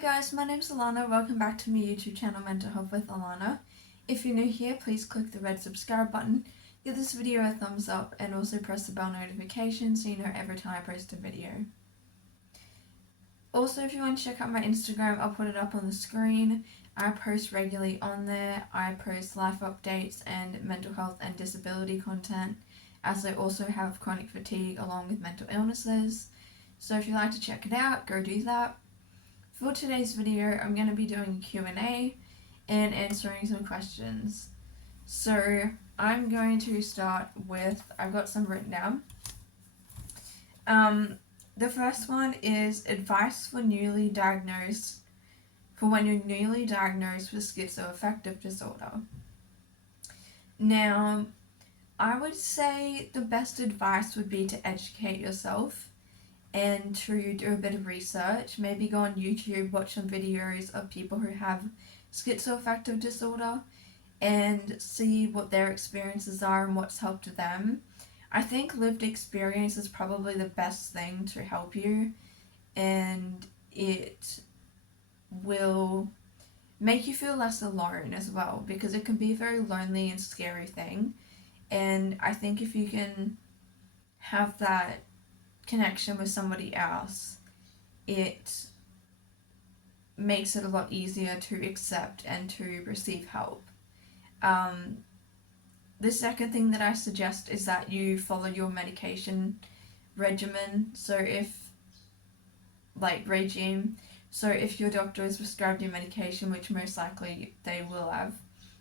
guys, my name's Alana. Welcome back to my YouTube channel, Mental Health with Alana. If you're new here, please click the red subscribe button, give this video a thumbs up, and also press the bell notification so you know every time I post a video. Also, if you want to check out my Instagram, I'll put it up on the screen. I post regularly on there. I post life updates and mental health and disability content, as I also have chronic fatigue along with mental illnesses. So if you'd like to check it out, go do that. For today's video, I'm going to be doing a Q&A and answering some questions. So I'm going to start with, I've got some written down. The first one is advice for when you're newly diagnosed with schizoaffective disorder. Now, I would say the best advice would be to educate yourself and to do a bit of research. Maybe go on YouTube, watch some videos of people who have schizoaffective disorder and see what their experiences are and what's helped them. I think lived experience is probably the best thing to help you, and it will make you feel less alone as well, because it can be a very lonely and scary thing. And I think if you can have that connection with somebody else, it makes it a lot easier to accept and to receive help. The second thing that I suggest is that you follow your medication regimen. So if your doctor has prescribed you medication, which most likely they will have,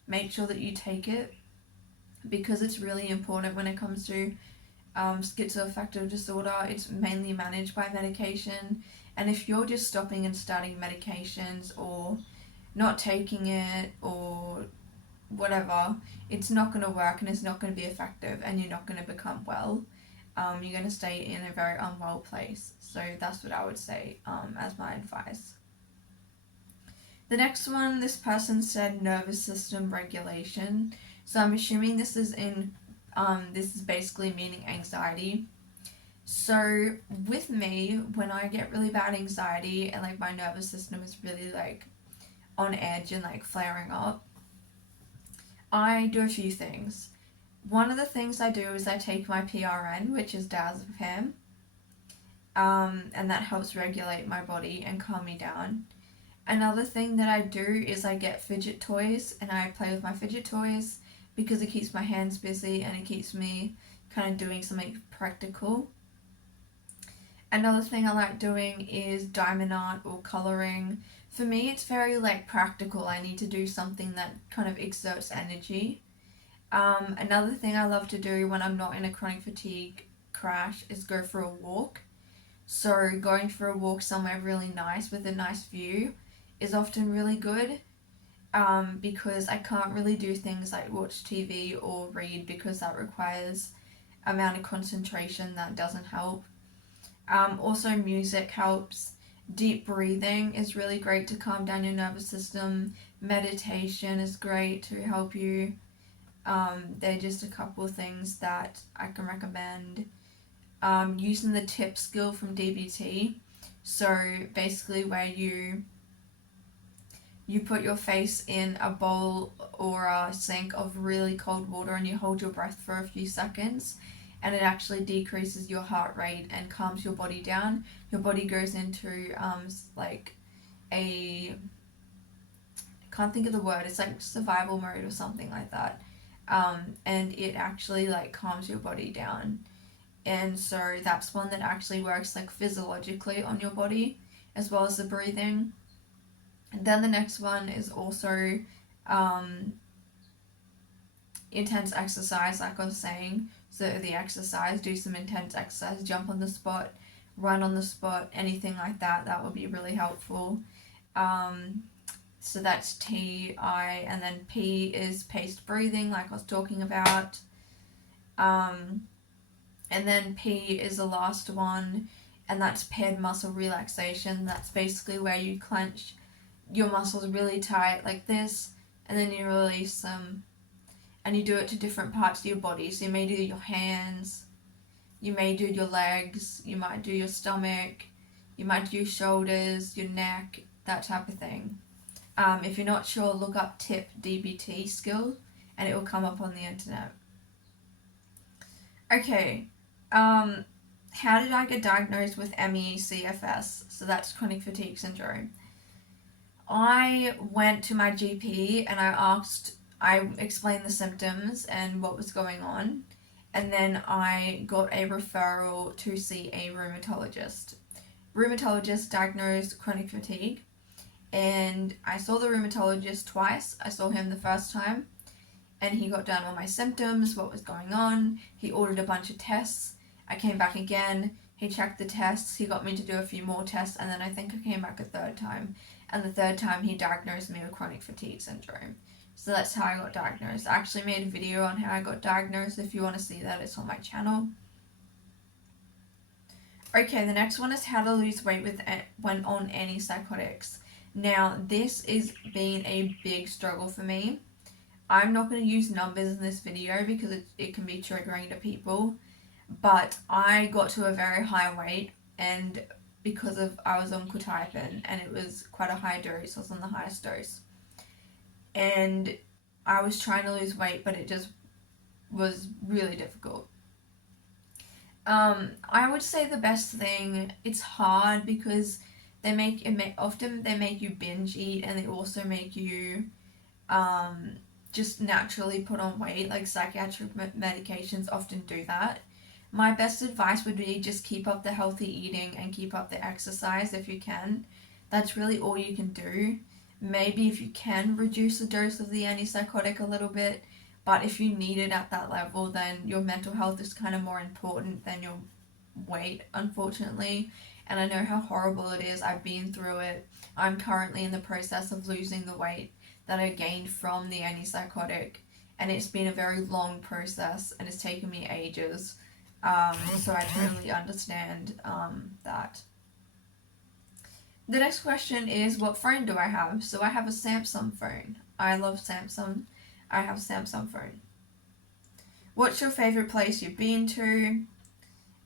make sure that you take it, because it's really important when it comes to schizoaffective disorder. It's mainly managed by medication, and if you're just stopping and starting medications or not taking it or whatever, it's not going to work and it's not going to be effective, and you're not going to become well. You're going to stay in a very unwell place. So that's what I would say as my advice. The next one, this person said nervous system regulation. So I'm assuming this is basically meaning anxiety. So with me, when I get really bad anxiety and my nervous system is really on edge and flaring up, I do a few things. One of the things I do is I take my PRN, which is diazepam, and that helps regulate my body and calm me down. Another thing that I do is I get fidget toys and I play with my fidget toys, because it keeps my hands busy and it keeps me kind of doing something practical. Another thing I like doing is diamond art or colouring. For me, it's very practical. I need to do something that kind of exerts energy. Another thing I love to do when I'm not in a chronic fatigue crash is go for a walk. So going for a walk somewhere really nice with a nice view is often really good. Because I can't really do things like watch TV or read, because that requires amount of concentration that doesn't help. Also music helps. Deep breathing is really great to calm down your nervous system. Meditation is great to help you. They're just a couple of things that I can recommend. Using the tip skill from DBT. So basically where you put your face in a bowl or a sink of really cold water and you hold your breath for a few seconds, and it actually decreases your heart rate and calms your body down. Your body goes into I can't think of the word, it's survival mode or something like that, and it actually calms your body down. And so that's one that actually works physiologically on your body as well as the breathing. And then the next one is also intense exercise, like I was saying. So the exercise, do some intense exercise, jump on the spot, run on the spot, anything like that. That would be really helpful. So that's T, I, and then P is paced breathing, like I was talking about. And then P is the last one, and that's paired muscle relaxation. That's basically where you clench your muscles really tight like this, and then you release them, and you do it to different parts of your body. So you may do your hands, you may do your legs, you might do your stomach, you might do your shoulders, your neck, that type of thing. If you're not sure, look up tip DBT skill and it will come up on the internet. Okay, how did I get diagnosed with ME/CFS? So that's chronic fatigue syndrome. I went to my GP and I explained the symptoms and what was going on, and then I got a referral to see a rheumatologist. Rheumatologist diagnosed chronic fatigue, and I saw the rheumatologist twice. I saw him the first time, and he got down all my symptoms, what was going on. He ordered a bunch of tests. I came back again. He checked the tests. He got me to do a few more tests, and then I think I came back a third time. And the third time, he diagnosed me with chronic fatigue syndrome. So that's how I got diagnosed. I actually made a video on how I got diagnosed. If you want to see that, it's on my channel. Okay, the next one is how to lose weight when on antipsychotics. Now, this is being a big struggle for me. I'm not going to use numbers in this video because it can be triggering to people, but I got to a very high weight, and because I was on quetiapine, and it was quite a high dose. I was on the highest dose, and I was trying to lose weight, but it just was really difficult. I would say the best thing, it's hard because often they make you binge eat, and they also make you just naturally put on weight. Like psychiatric medications often do that. My best advice would be just keep up the healthy eating and keep up the exercise if you can. That's really all you can do. Maybe if you can reduce the dose of the antipsychotic a little bit, but if you need it at that level, then your mental health is kind of more important than your weight, unfortunately. And I know how horrible it is. I've been through it. I'm currently in the process of losing the weight that I gained from the antipsychotic, and it's been a very long process, and it's taken me ages. So I totally understand that. The next question is, what phone do I have? So I have a Samsung phone. I love Samsung. I have a Samsung phone. What's your favourite place you've been to?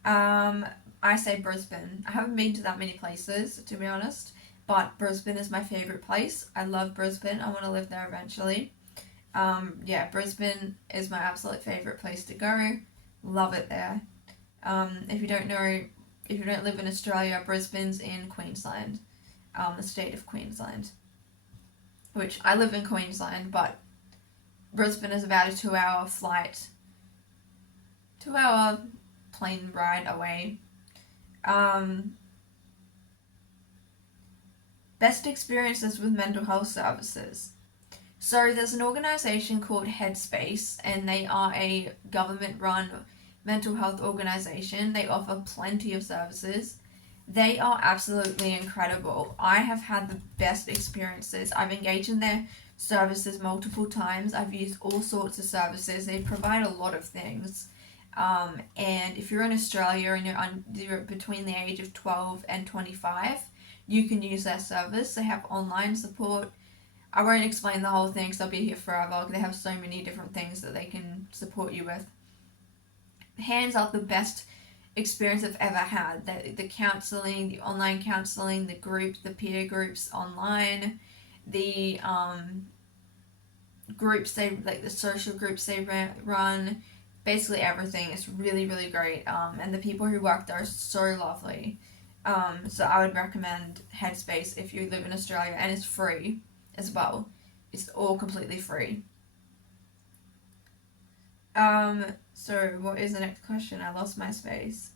I say Brisbane. I haven't been to that many places, to be honest, but Brisbane is my favourite place. I love Brisbane. I want to live there eventually. Yeah, Brisbane is my absolute favourite place to go. Love it there. If you don't live in Australia, Brisbane's in Queensland, the state of Queensland. Which I live in Queensland, but Brisbane is about a 2-hour flight, 2-hour plane ride away. Best experiences with mental health services. So there's an organisation called eHeadspace, and they are a government-run mental health organisation. They offer plenty of services. They are absolutely incredible. I have had the best experiences. I've engaged in their services multiple times. I've used all sorts of services. They provide a lot of things. And if you're in Australia and you're between the age of 12 and 25, you can use their service. They have online support. I won't explain the whole thing because I'll be here forever. They have so many different things that they can support you with. Hands up, the best experience I've ever had. The counselling, the online counselling, the peer groups online, the groups the social groups they run, basically everything. It's really, really great. And the people who work there are so lovely. So I would recommend Headspace if you live in Australia, and it's free as well. It's all completely free. So what is the next question? I lost my space.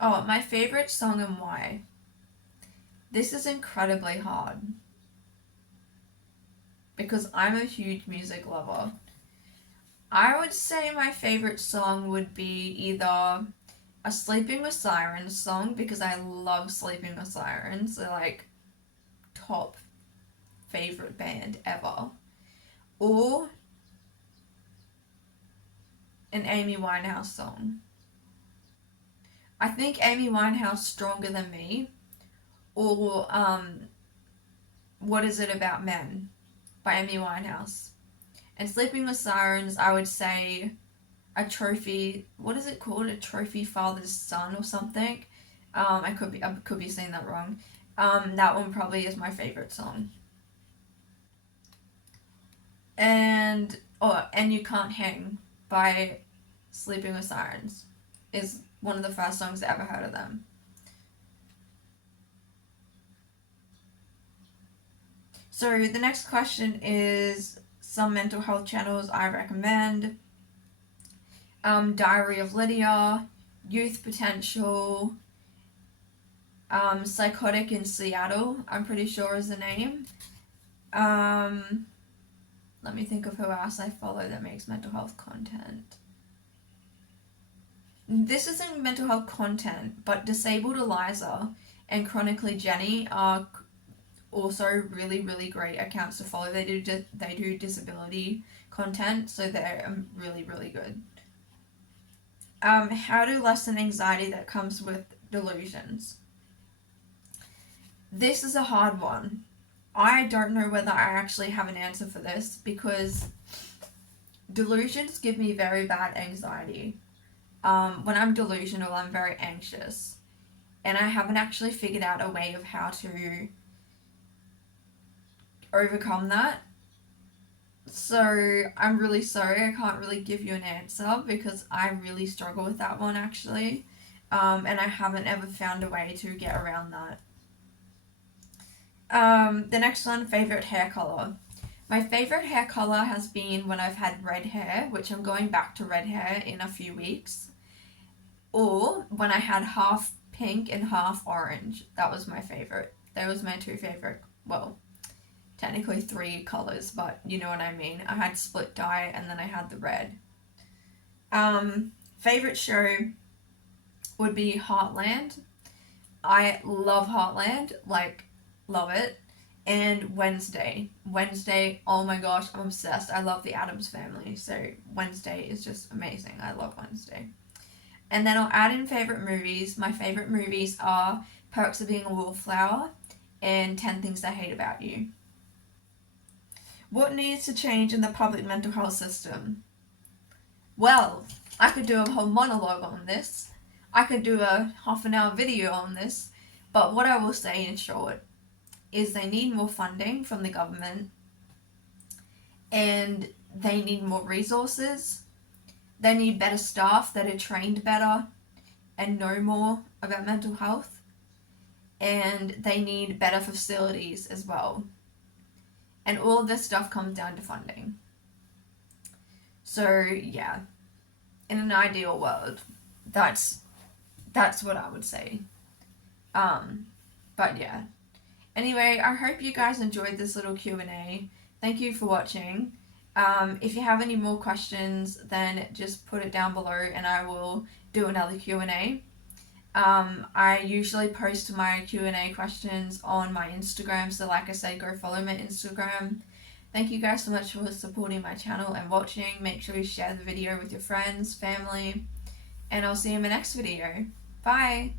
Oh, my favorite song and why. This is incredibly hard because I'm a huge music lover. I would say my favorite song would be either a Sleeping with Sirens song, because I love Sleeping with Sirens. They're like top favorite band ever. Or an Amy Winehouse song. I think Amy Winehouse Stronger Than Me, or What Is It About Men by Amy Winehouse. And Sleeping with Sirens, I would say a trophy, what is it called? A trophy father's son or something. I could be saying that wrong. That one probably is my favorite song. And You Can't Hang by Sleeping with Sirens is one of the first songs I ever heard of them. So the next question is some mental health channels I recommend. Diary of Lydia, Youth Potential, Psychotic in Seattle, I'm pretty sure is the name. Let me think of who else I follow that makes mental health content. This isn't mental health content, but Disabled Eliza and Chronically Jenny are also really, really great accounts to follow. They do disability content, so they're really, really good. How to lessen anxiety that comes with delusions. This is a hard one. I don't know whether I actually have an answer for this because delusions give me very bad anxiety. When I'm delusional, I'm very anxious, and I haven't actually figured out a way of how to overcome that. So I'm really sorry I can't really give you an answer because I really struggle with that one actually, and I haven't ever found a way to get around that. The next one, favorite hair color. My favorite hair color has been when I've had red hair, which I'm going back to red hair in a few weeks, or when I had half pink and half orange. That was my favorite. Those were my two favorite, well, technically three colors, but you know what I mean. I had split dye and then I had the red. Favorite show would be Heartland. I love Heartland, like, love it. And Wednesday, oh my gosh, I'm obsessed. I love the Addams Family, so Wednesday is just amazing. I love Wednesday. And then I'll add in favorite movies. My favorite movies are Perks of Being a Wallflower and 10 Things I Hate About You. What needs to change in the public mental health system? Well, I could do a whole monologue on this. I could do a half an hour video on this. But what I will say in short is they need more funding from the government, and they need more resources. They need better staff that are trained better and know more about mental health. And they need better facilities as well. And all of this stuff comes down to funding. So yeah, in an ideal world, that's what I would say. But yeah. Anyway, I hope you guys enjoyed this little Q&A. Thank you for watching. If you have any more questions, then just put it down below and I will do another Q&A. I usually post my Q&A questions on my Instagram, so like I said, go follow my Instagram. Thank you guys so much for supporting my channel and watching. Make sure you share the video with your friends, family, and I'll see you in my next video. Bye!